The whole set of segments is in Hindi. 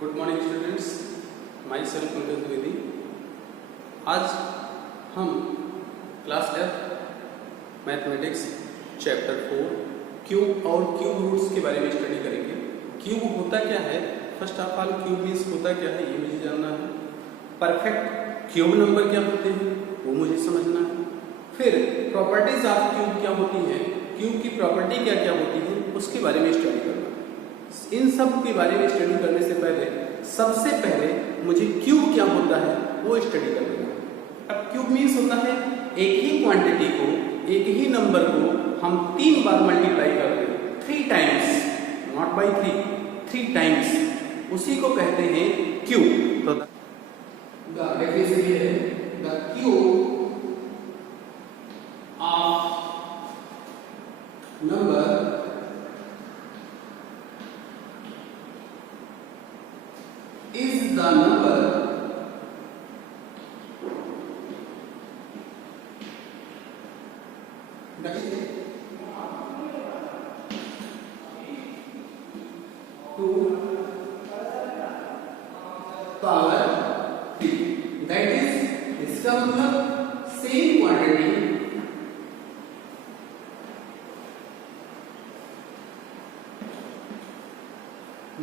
Good morning students, my self Pankaj Dwivedi. आज हम क्लास 10 मैथमेटिक्स चैप्टर 4 क्यूब और क्यूब रूट्स के बारे में स्टडी करेंगे। क्यूब होता क्या है, first of all cube means होता क्या है ये मुझे जानना है। परफेक्ट क्यूब नंबर क्या होते हैं वो मुझे समझना है। फिर प्रॉपर्टीज ऑफ क्यूब क्या होती हैं, क्यूब की प्रॉपर्टी क्या क्या होती है उसके बारे में स्टडी करना। इन सब के बारे में स्टडी करने से पहले सबसे पहले मुझे क्यूब क्या होता है वो स्टडी कर लेना। अब क्यूब मीन्स होता है एक ही क्वांटिटी को, एक ही नंबर को हम 3 बार मल्टीप्लाई करते हैं, 3 टाइम्स, नॉट बाई 3 टाइम्स, उसी को कहते हैं क्यूब। तो द डेफिनेशन ये है, the cube of number is the number that is 2 power 3, that is इसका मतलब same quantity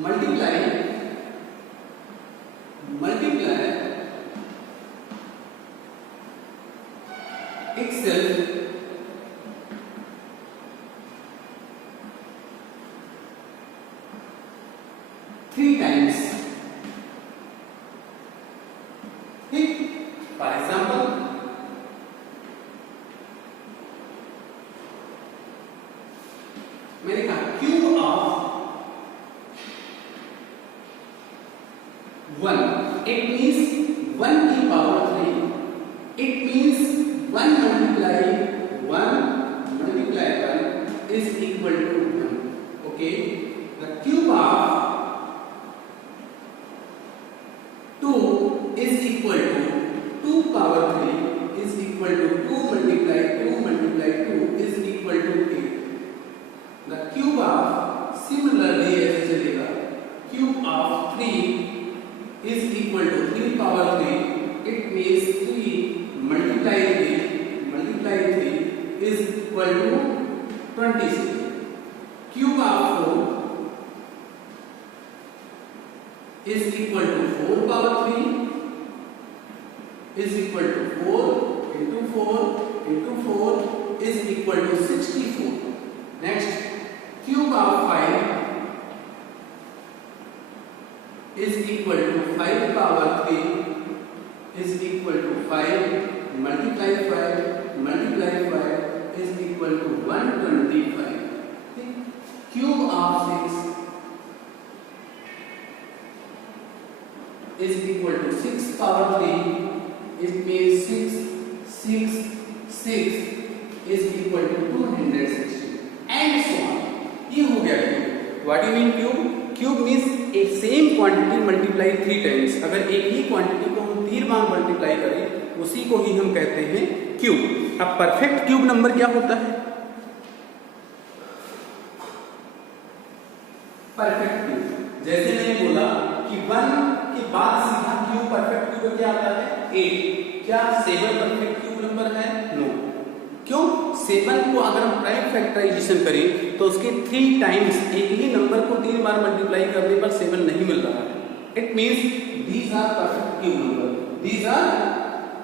multiply itself three times. ठीक, फॉर एग्जाम्पल मैंने कहा क्यूब ऑफ 1, इट मीन्स 1 की power 3, it means 1 multiply 1 is equal to 1. Okay, the cube of 2 is equal to 2 power 3 is equal to 2 multiply 2 is equal to 8. The cube of similarly ऐसे चलेगा, cube of 3 is equal to 3 power 3, it means 3 multiply 3 is equal to 26. Cube of 4 is equal to 4 power 3 is equal to 4 into 4 into 4 is equal to 64. Next, cube of 5 is equal to 5 power 3 is equal to 5 multiply 5 is equal to 125. Cube of 6 is equal to 6 power 3, it means 6 is equal to 260 and so on. ये हो गया cube. What do you mean cube? Cube means एक सेम क्वांटिटी मल्टीप्लाई 3 टाइम्स। अगर एक ही क्वांटिटी को हम 3 बार मल्टीप्लाई करें उसी को ही हम कहते हैं क्यूब। अब परफेक्ट क्यूब नंबर क्या होता है? परफेक्ट क्यूब, जैसे मैंने बोला कि 1 के बाद सीधा क्यूब, परफेक्ट क्यूब क्या आता है? 8। क्या 7 परफेक्ट क्यूब नंबर है? नो। क्यों? 7 को अगर हम प्राइम फैक्टराइजेशन करें तो उसके 3 टाइम्स, एक ही नंबर को 3 बार मल्टीप्लाई करने पर 7 नहीं मिल रहा है। It means these are perfect cube number, these are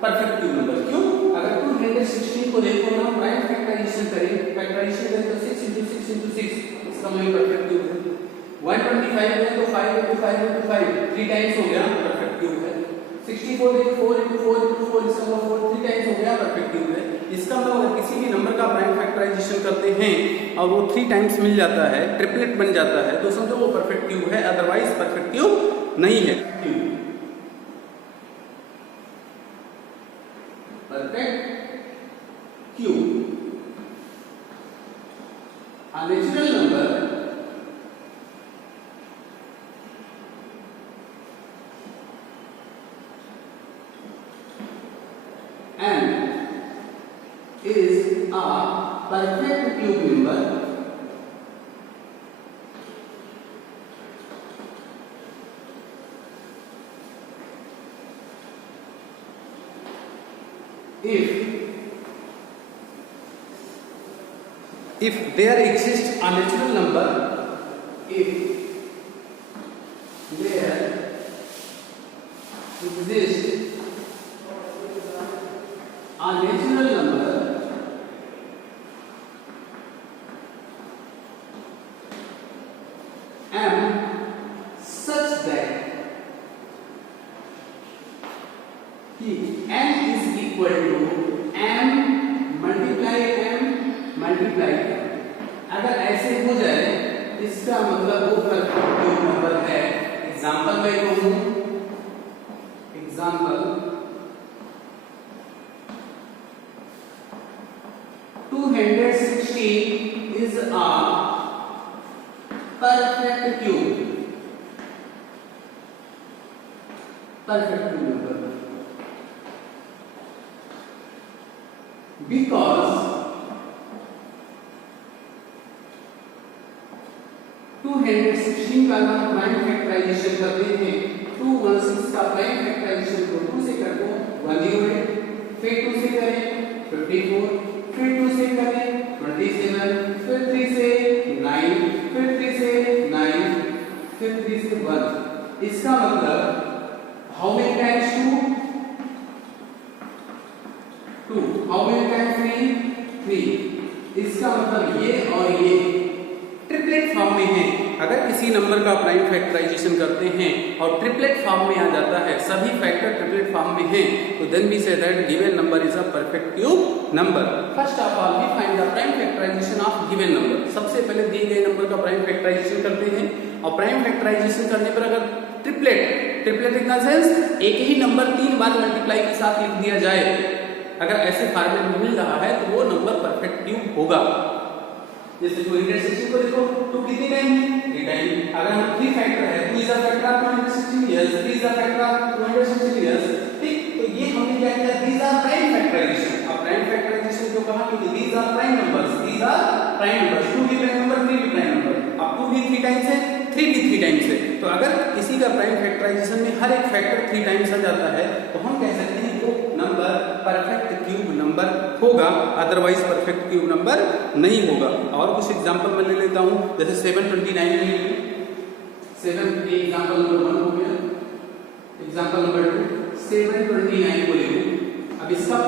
perfect cube number. क्यों? अगर 216 को देखो ना, प्राइम फैक्टराइजेशन करें, फैक्टराइजेशन करें तो 6 into 6 into 6, इसका मतलब परफेक्ट क्यूब है। 125 है तो 5 into 5 into 5, 3 टाइम्स हो गया, परफेक्ट क्यूब है। 64 into 4 into 4 into 4, इसका मतलब 4 3 टाइम्स हो गया, परफेक्ट क्यूब है। इसका मतलब अगर किसी भी नंबर का प्राइम फैक्टराइजेशन करते हैं और वो 3 टाइम्स मिल जाता है, ट्रिपलेट बन जाता है, तो समझो वो परफेक्ट क्यूब है, अदरवाइज परफेक्ट क्यूब नहीं है। Perfect cube, a natural number and is a perfect cube number if there exists a natural number, if there exists a natural number m such that n is equal to m multiply m multiply m। अगर ऐसे हो जाए इसका मतलब वो परफेक्ट नंबर है। एग्जांपल मैं कहूं, example 216 is a perfect cube, perfect cube number, because 216 का हम प्राइम फैक्टराइजेशन करते हैं। 216 का प्राइम फैक्टराइजेशन को 2 से कर दो 108, फिर 2 से करें 54, फिर 2 से करें 27, फिर 3 से 9, फिर 3 से 9, फिर 3 से 1। इसका मतलब how many times 2, how many times 3। इसका मतलब ये और ये ट्रिपलेट फॉर्म में है। अगर किसी नंबर का प्राइम फैक्टराइजेशन करते हैं और ट्रिपलेट फॉर्म में आ जाता है, सभी फैक्टर ट्रिपलेट फॉर्म में हैं, तो then we say that given number is a perfect cube number. First of all we find the prime factorisation of given number. सबसे पहले दिए गए नंबर का प्राइम फैक्टराइजेशन करते हैं और प्राइम फैक्टराइजेशन करने पर अगर ट्रिपलेट इन द सेंस एक ही नंबर 3 बार मल्टीप्लाई के साथ लिख दिया जाए, अगर ऐसे फॉर्मेट में मिल रहा है तो वो नंबर परफेक्ट क्यूब होगा। जैसे 216 को देखो 2 कितने टाइम है 3 टाइम। अगर हम 3 फैक्टर है 2 is a factor of 216 yes, 3 is a factor of 216 yes. ठीक, तो ये हमने क्या किया, दीस आर प्राइम फैक्टराइजेशन। अब प्राइम फैक्टराइजेशन को कहा कि these are prime numbers, these are prime numbers. 2 भी प्राइम नंबर, 3 भी प्राइम नंबर। अब 2 भी 3 टाइम्स है, 3 भी 3 टाइम्स है। तो अगर किसी का प्राइम फैक्टराइजेशन में हर एक फैक्टर 3 टाइम्स आ जाता है तो हम कह सकते हैं वो नंबर परफेक्ट क्यूब नंबर होगा, अदरवाइज परफेक्ट क्यूब नंबर नहीं होगा। और कुछ एग्जांपल मैं ले लेता हूं, जैसे 729 में 7 एग्जांपल नंबर 1 हो गया। एग्जांपल नंबर 2 729 को ले लो। अब इसका हम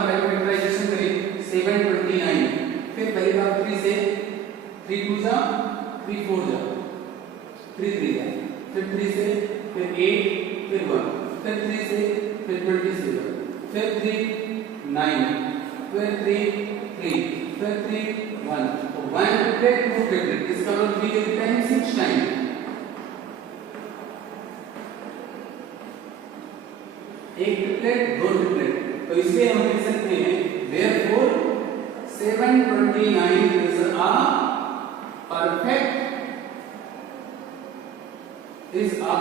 प्राइम फैक्टराइजेशन करें 729, फिर पहले बार 3 से 3 2 जा 3 4 जा 3 3 जा, फिर 3 से फिर 8 फिर 1, फिर 3 से फिर 27, फिर 3 9, फिर 3 3, फिर 3 1, तो 1 ट्रिपलेट 2 ट्रिपलेट, इसका मतलब 3 कितना है 6 टाइम। एक ट्रिपलेट 2 ट्रिपलेट, तो इसलिए हम लिख सकते हैं therefore 729 is a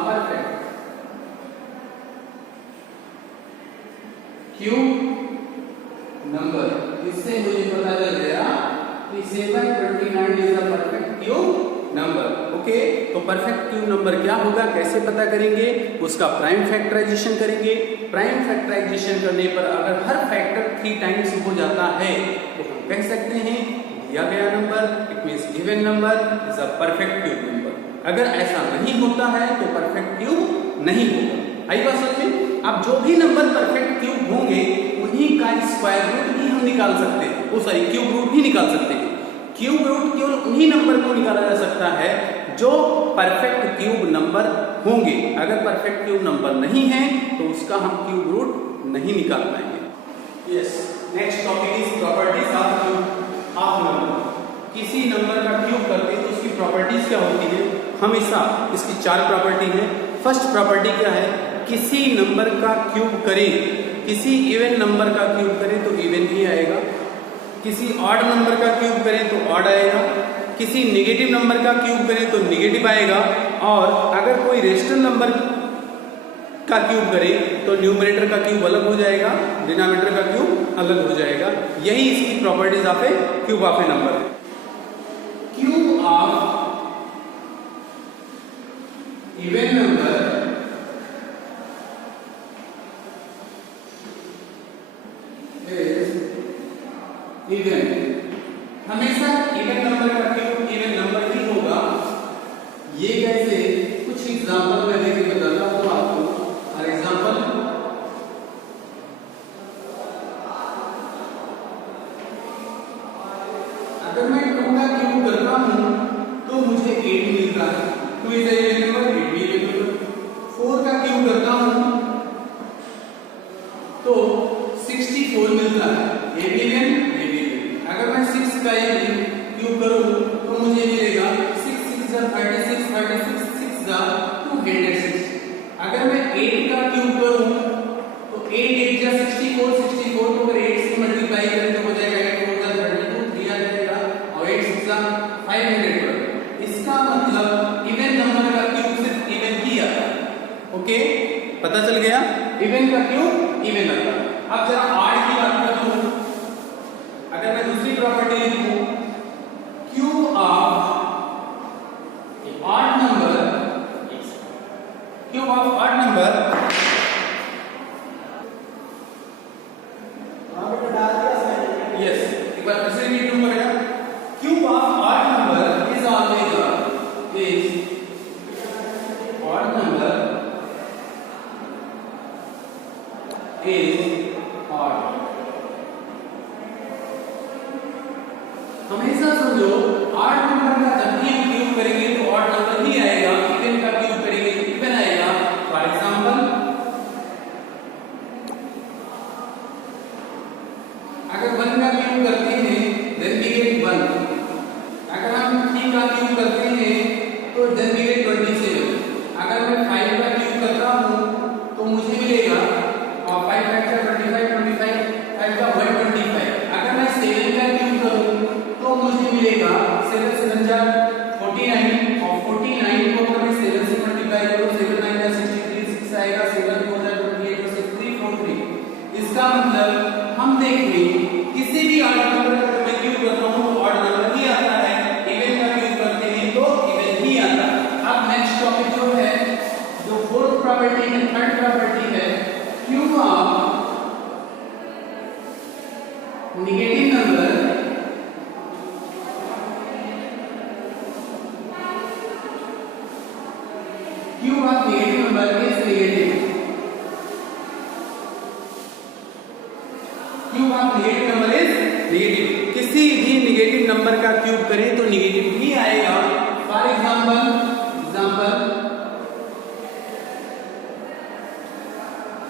perfect cube number. इससे मुझे पता चल गया कि 729 is a perfect cube number. Okay, तो परफेक्ट क्यूब नंबर क्या होगा, कैसे पता करेंगे, उसका प्राइम फैक्टराइजेशन करेंगे। प्राइम फैक्टराइजेशन करने पर अगर हर फैक्टर 3 टाइम्स हो जाता है तो हम कह सकते हैं दिया गया number it means given number is a perfect cube number. अगर ऐसा नहीं होता है तो परफेक्ट क्यूब नहीं होगा। आई बात समझ में? अब जो भी नंबर परफेक्ट क्यूब होंगे उन्हीं का स्क्वायर रूट ही हम निकाल सकते हैं, वो सॉरी क्यूब रूट ही निकाल सकते हैं। क्यूब रूट केवल उन्हीं नंबर को निकाला जा सकता है जो परफेक्ट क्यूब नंबर होंगे। अगर परफेक्ट क्यूब नंबर नहीं है तो उसका हम क्यूब रूट नहीं निकाल पाएंगे। Yes, next topic is properties of cube of number. किसी नंबर का क्यूब करते हैं तो उसकी प्रॉपर्टीज क्या होती है, हमेशा इसकी 4 प्रॉपर्टी है। फर्स्ट प्रॉपर्टी क्या है, किसी नंबर का क्यूब करें, किसी इवन नंबर का क्यूब करें तो इवन ही आएगा, किसी ऑड नंबर का क्यूब करें तो ऑड आएगा, किसी नेगेटिव नंबर का क्यूब करें तो नेगेटिव आएगा, और अगर कोई रेशनल नंबर का क्यूब करें तो न्यूमरेटर का क्यूब अलग हो जाएगा, डिनोमिनेटर का क्यूब अलग हो जाएगा। यही इसकी properties of A cube of a number है। Cube of even number even, हमेशा इवन नंबर का क्यूब इवन नंबर ही होगा। ये कैसे, कुछ एग्जांपल मैं देके बताता हूँ आपको। फॉर एग्जांपल, अगर मैं 2 का क्यूब करता हूँ तो मुझे 8 मिलता है। 2 इज ए इवन नंबर, 8 भी इवन नंबर। 4 का क्यूब करता हूँ तो 64 मिलता है। ये भी इवन, ये भी इवन। अगर मैं 6 का क्यूब करूँ तो मुझे मिलेगा 6 6 जा 36, 36 6 जा 206। अगर मैं 8 का क्यूब करूँ तो 8 8 जा 64, 64 को अगर 8 से मल्टीप्लाई करें तो हो जाएगा 8 4 जा 32, 3 आ जाएगा और 8 6 जा 500। इसका मतलब इवन नंबर का क्यूब सिर्फ इवन ही आता है। ओके, पता चल गया? इवन का क्यूब इवन आता है। अब जरा ऑड की बात करूं, अगर मैं दूसरी प्रॉपर्टी लिखूं, cube of odd number, cube of odd number, yes, एक बार फिर से रीड करूंगा। Cube of odd number is always odd number is odd। हमेशा समझो ऑड नंबर का जब भी हम क्यूब करेंगे तो ऑड नंबर ही आएगा, इवन का क्यूब करेंगे तो इवन आएगा। फॉर एग्जांपल, अगर 1 का क्यूब करते हैं देन वी गेट 1। अगर हम 3 का क्यूब करते हैं तो देन वी गेट 27। अगर मैं 5 का क्यूब करता हूं तो मुझे मिलेगा 5 फैक्टर 25 25 5 का 125। अगर मैं 7 का क्यूब करूं तो मुझे मिलेगा 7 7 जा 49 और 49 को अगर मैं 7 से मल्टीप्लाई करूं 7 9 जा 63, 6 आएगा 7 4 जा 28 तो 6343। इसका मतलब हम देखें किसी भी ऑड नंबर का मैं क्यूब करता हूं तो ऑड नंबर ही आता है, इवन का क्यूब करते हैं तो इवन ही आता है। अब नेक्स्ट टॉपिक जो है, जो फोर्थ प्रॉपर्टी है, थर्ड प्रॉपर्टी है, cube of negative number cube of negative number is negative. Cube of negative number is negative. किसी भी नेगेटिव नंबर का क्यूब करें तो नेगेटिव ही आएगा। फॉर एग्जांपल,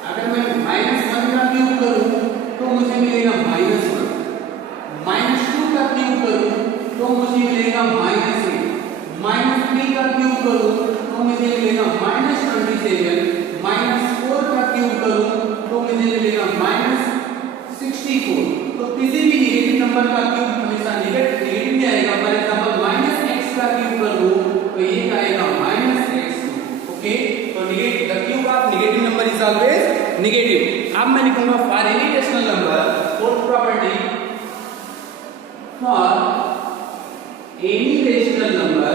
अगर मैं -1 का क्यूब करूं तो मुझे मिलेगा -1। -2 का क्यूब करूं तो मुझे मिलेगा -8। -3 का क्यूब करूं तो मुझे मिलेगा -27। -4 का क्यूब करूं तो मुझे मिलेगा -64। तो किसी भी नेगेटिव नंबर का क्यूब हमेशा नेगेटिव ही आएगा। फॉर एग्जांपल -x का क्यूब करूं तो ये आएगा -x। ओके, तो negative the cube of negative number is always negative. अब मैं लिखूंगा for any rational number, fourth property, for any rational number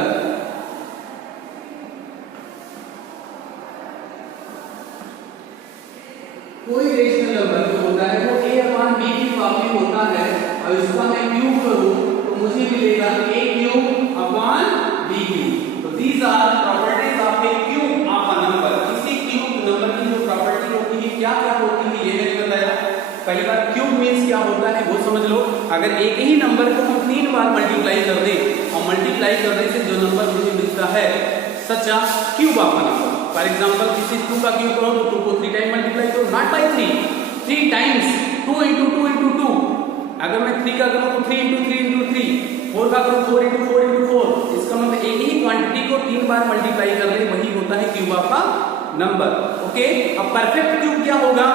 कोई रेशनल नंबर जो होता है वो a/b की कॉपी होता है और इसका मैं क्यूब करूं तो मुझे मिलेगा a cube upon b cube. तो these are properties of A cube of a number. किसी क्यूब नंबर की जो प्रॉपर्टी होती है क्या क्या होती है ये मैंने बताया। पहली बार क्यूब मींस क्या होता है वो समझ लो। अगर एक ही नंबर को हम 3 बार मल्टीप्लाई कर दें और मल्टीप्लाई करने से जो नंबर मुझे मिलता है such a cube of a number. For example, किसी 2 का क्यूब करो तो 2 को 3 टाइम मल्टीप्लाई करो, not by 3 times 2 into 2 into 2। अगर मैं 3 का करूं तो 3 into 3 into 3, 4 का करूं 4 into 4 into 4। इसका मतलब एक ही क्वांटिटी को 3 बार मल्टीप्लाई कर ले वही होता है cube of a number. Okay, अब परफेक्ट क्यूब क्या होगा?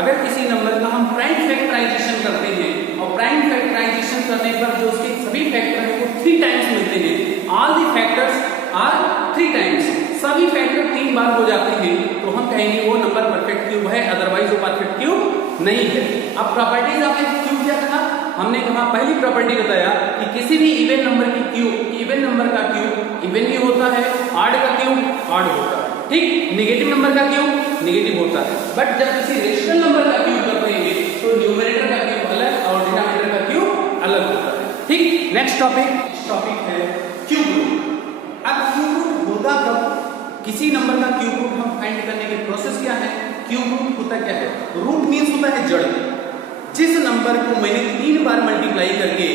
अगर किसी नंबर का हम प्राइम फैक्टराइजेशन करते हैं और प्राइम फैक्टराइजेशन करने पर जो उसके सभी फैक्टर हैं वो 3 टाइम्स मिलते हैं। All the factors are 3 times, सभी फैक्टर 3 बार हो जाते हैं तो हम कहेंगे वो नंबर परफेक्ट क्यूब है, अदरवाइज वो परफेक्ट क्यूब नहीं है। अब प्रॉपर्टीज ऑफ ए क्यूब क्या था? हमने कहा पहली प्रॉपर्टी बताया कि किसी भी इवन नंबर की क्यूब, इवन नंबर का क्यूब इवन भी होता है, ऑड का क्यूब ऑड होता है, ठीक। नेगेटिव नंबर का क्यूब नेगेटिव होता है। बट जब किसी रेशनल नंबर का क्यूब करते हैं तो न्यूमरेटर का क्यूब अलग और डिनोमिनेटर का क्यूब नेक्स्ट टॉपिक है क्यूब रूट। अब क्यूब रूट होगा कब? किसी नंबर का क्यूब रूट हम फाइंड करने की प्रोसेस क्या है? क्यूब रूट होता क्या है? रूट मीन्स होता है जड़। जिस नंबर को मैंने 3 बार मल्टीप्लाई करके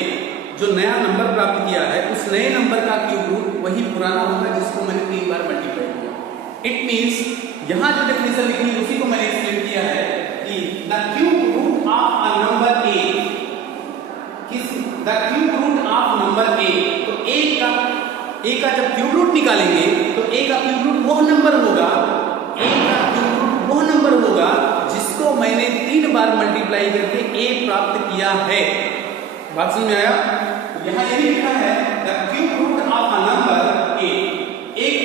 जो नया नंबर प्राप्त किया है, उस नए नंबर का क्यूब रूट वही पुराना होगा जिसको मैंने 3 बार मल्टीप्लाई किया। इट मीन्स यहां जो डेफिनेशन लिखी है उसी को मैंने एक्सप्लेन किया है कि the cube root of a number A, the cube root of number A, तो ए का जब क्यूब रूट निकालेंगे तो ए का क्यूब रूट वह नंबर होगा, ए का क्यूब रूट वह नंबर होगा जिसको मैंने 3 बार मल्टीप्लाई करके ए प्राप्त किया है। बात समझ में आया? यहां यही लिखा है the cube root of a number A, एक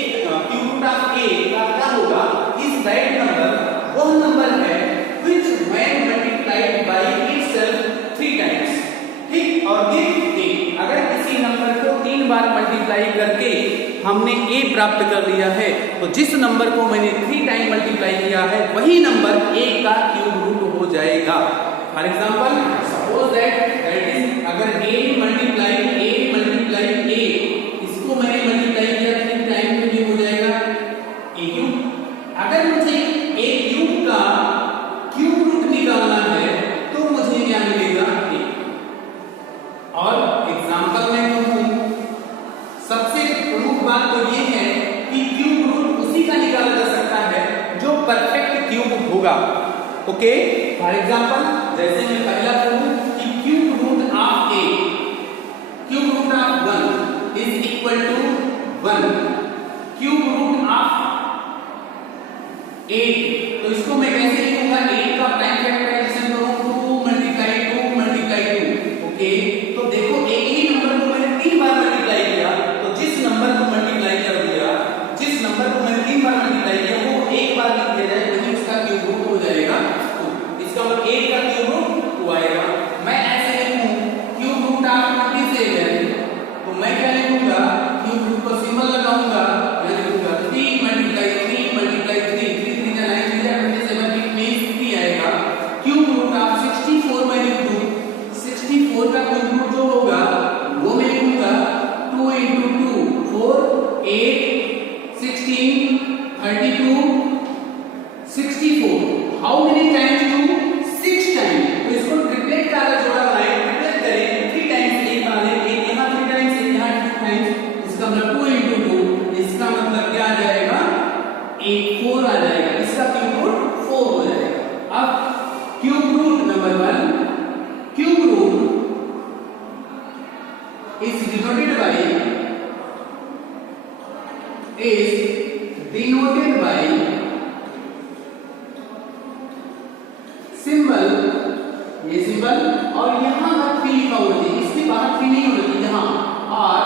क्यूब रूट ऑफ ए का क्या होगा? इज दैट नंबर वह नंबर है which when multiplied by itself 3 times. ठीक, और ये अगर किसी नंबर को 3 बार मल्टीप्लाई करके हमने a प्राप्त कर लिया है तो जिस नंबर को मैंने 3 टाइम मल्टीप्लाई किया है वही नंबर a का क्यूब रूट हो जाएगा। For example suppose that is अगर a मल्टीप्लाई a, इसको मैंने मल्टीप्लाई किया 3 टाइम तो ये हो जाएगा a क्यूब। अगर मुझे a क्यूब का क्यूब रूट निकालना है तो मुझे क्या मिलेगा? a। और एग्जांपल में कहूं, सबसे प्रमुख बात तो ये है कि क्यूब रूट उसी का निकाला जा सकता है जो परफेक्ट क्यूब होगा। ओके, फॉर एग्जांपल जैसे मैं पहला कहूं कि cube root of A, cube root of 1 is equal to 1, cube root of 8, तो इसको मैं कैसे लिखूंगा? 8 का प्राइम फैक्टराइजेशन करूं 2 मल्टीप्लाई 2। ओके, तो देखो एक ही नंबर को मैंने 3 बार मल्टीप्लाई किया, तो जिस नंबर को मल्टीप्लाई कर दिया, जिस नंबर को मैंने 3 बार मल्टीप्लाई किया वो एक बार लिख दिया जाए वही उसका क्यूब रूट हो जाएगा 2। इसका मतलब 8 का क्यूब रूट 2 आएगा। मैं ऐसे लिखूं क्यूब रूट ऑफ 27, तो मैं क्या लिखूंगा? क्यूब रूट को सिंबल लगाऊंगा, मैं लिखूंगा 3 मल्टीप्लाई 3 मल्टीप्लाई 3, 3 3 9 3 27, इट मींस 3 आएगा। क्यूब रूट ऑफ 64 मैं लिख दूं, 64 का क्यूब रूट जो होगा वो मैं लिखूंगा 2 into 2 4 8 16 32 64। How many times 2? 6 times. तो इसको ट्रिपलेट का अगर जोड़ा बनाए, ट्रिपलेट करें 3 टाइम्स एक बना लें, एक यहां 3 टाइम्स एक यहां 2 टाइम्स, इसका मतलब 2 into 2, इसका मतलब क्या आ जाएगा? 4 आ जाएगा। इसका क्यूब रूट 4 हो जाएगा। अब cube root number 1, cube root is denoted by symbol, ये सिंबल, और यहां पर 3 लिखा होना चाहिए, इसके बाहर 3 नहीं होना चाहिए, यहां और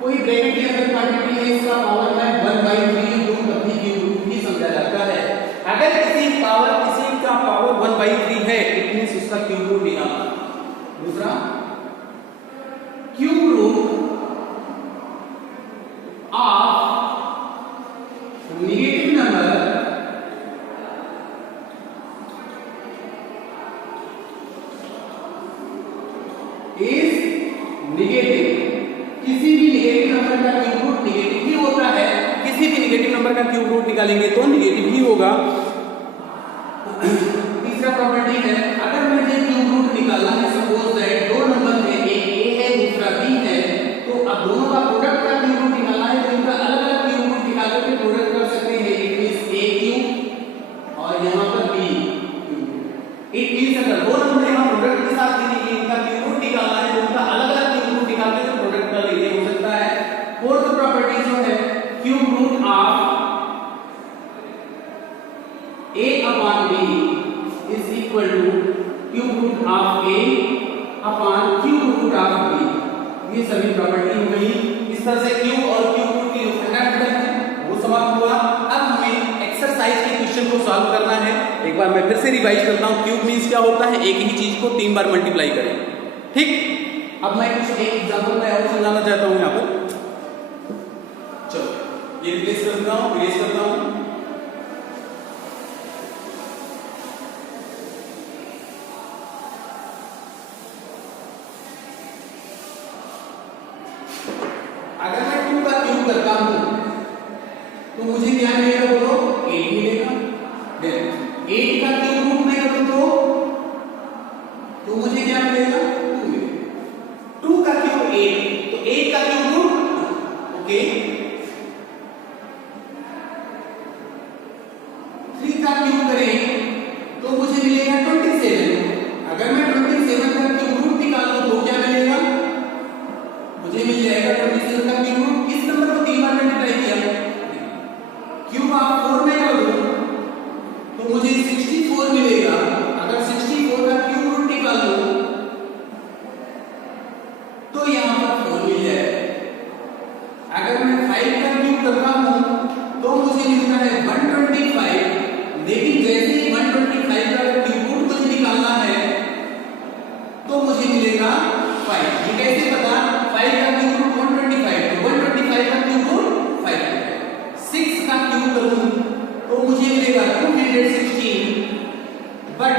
कोई ब्रैकेट के अंदर क्वांटिटी है, इसका पावर मैं 1/3 दूं तब भी क्यूब रूट ही समझा जाता है। अगर किसी का पावर 1/3 है, इट मींस उसका क्यूब रूट निकालना। दूसरा cube root of negative number is negative. किसी भी नेगेटिव नंबर का क्यूब रूट नेगेटिव ही होता है, किसी भी नेगेटिव नंबर का क्यूब रूट निकालेंगे तो नेगेटिव ही होगा। तीसरा प्रॉपर्टी है, अगर मुझे क्यूब रूट निकालना है, सपोज दैट दो नंबर है, एक a है दूसरा b है, तो अब दोनों का प्रोडक्ट का क्यूब रूट निकालना है तो इनका अलग-अलग क्यूब रूट निकाल के प्रोडक्ट कर सकते हैं। इट मींस a क्यूब और यहां पर b क्यूब। इट मींस अगर दो नंबर यहां प्रोडक्ट के साथ देंगे, इनका क्यूब रूट निकालना है तो उनका अलग-अलग क्यूब रूट निकाल के प्रोडक्ट कर लीजिए, हो सकता है। फोर्थ प्रॉपर्टी जो है cube root of a upon b is equal to cube root of a upon cube root of b। ये सभी प्रॉपर्टी हो गई। इस तरह से क्यूब और क्यूब रूट की जो फैक्टर है वो समाप्त हुआ। अब हमें एक्सरसाइज के क्वेश्चन को सॉल्व करना है। एक बार मैं फिर से रिवाइज करता हूँ। क्यूब मींस क्या होता है? एक ही चीज को 3 बार मल्टीप्लाई करें। ठीक, अब मैं कुछ एक एग्जांपल में और समझाना चाहता हूँ। यहाँ पर चलो ये रिप्लेस करता हूँ, क्या बोलो 8 मिलेगा। देन 8 का क्यूब रूट में करूं तो मुझे क्या मिलेगा 2 मिलेगा। 2 का क्यूब 8 तो 8 का क्यूब रूट ओके। 3 का क्यूब करें तो मुझे मिलेगा 27। अगर मैं 27 का क्यूब रूट निकालूं तो क्या मिलेगा, मुझे मिल जाएगा 27 का क्यूब रूट। इस नंबर को 3 बार मल्टीप्लाई किया, क्यूब आप 4 में कर दो तो मुझे 64 मिलेगा। अगर 64 का क्यूब रूट निकालूं तो यहां पर 4 मिल जाएगा। अगर मैं 5 का क्यूब करता हूं तो मुझे मिलता है 125। लेकिन जैसे ही 125 का क्यूब रूट मुझे निकालना है तो मुझे मिलेगा 5। ये कैसे पता, 5 का क्यूब रूट 125 तो 125 का क्यूब रूट 5 है। 6 का क्यूब करूं तो मुझे मिलेगा 216। बट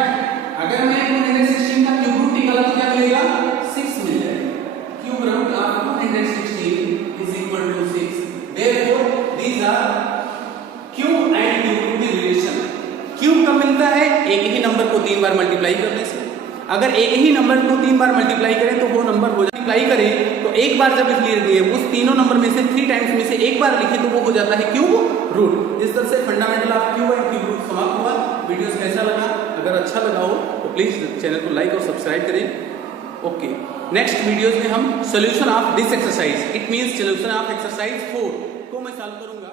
अगर मैं 216 का क्यूब रूट निकाला तो क्या मिलेगा 6 मिल जाएगा। Cube root of 216 is equal to 6। Therefore these are cube and cube root की रिलेशन। क्यूब कब मिलता है, एक ही नंबर को 3 बार मल्टीप्लाई करने से। अगर एक ही नंबर को 3 बार मल्टीप्लाई करें तो वो नंबर हो जाए, मल्टीप्लाई करें तो एक बार जब लिख लिए उस तीनों नंबर में से 3 टाइम्स में से एक बार लिखे तो वो हो जाता है क्यूब रूट। इस तरह से fundamental of cube and cube root समाप्त हुआ। वीडियो कैसा लगा, अगर अच्छा लगा हो तो प्लीज चैनल को लाइक और सब्सक्राइब करें। ओके, नेक्स्ट वीडियोस में हम solution of this exercise, it means solution of exercise 4 को मैं सॉल्व करूंगा।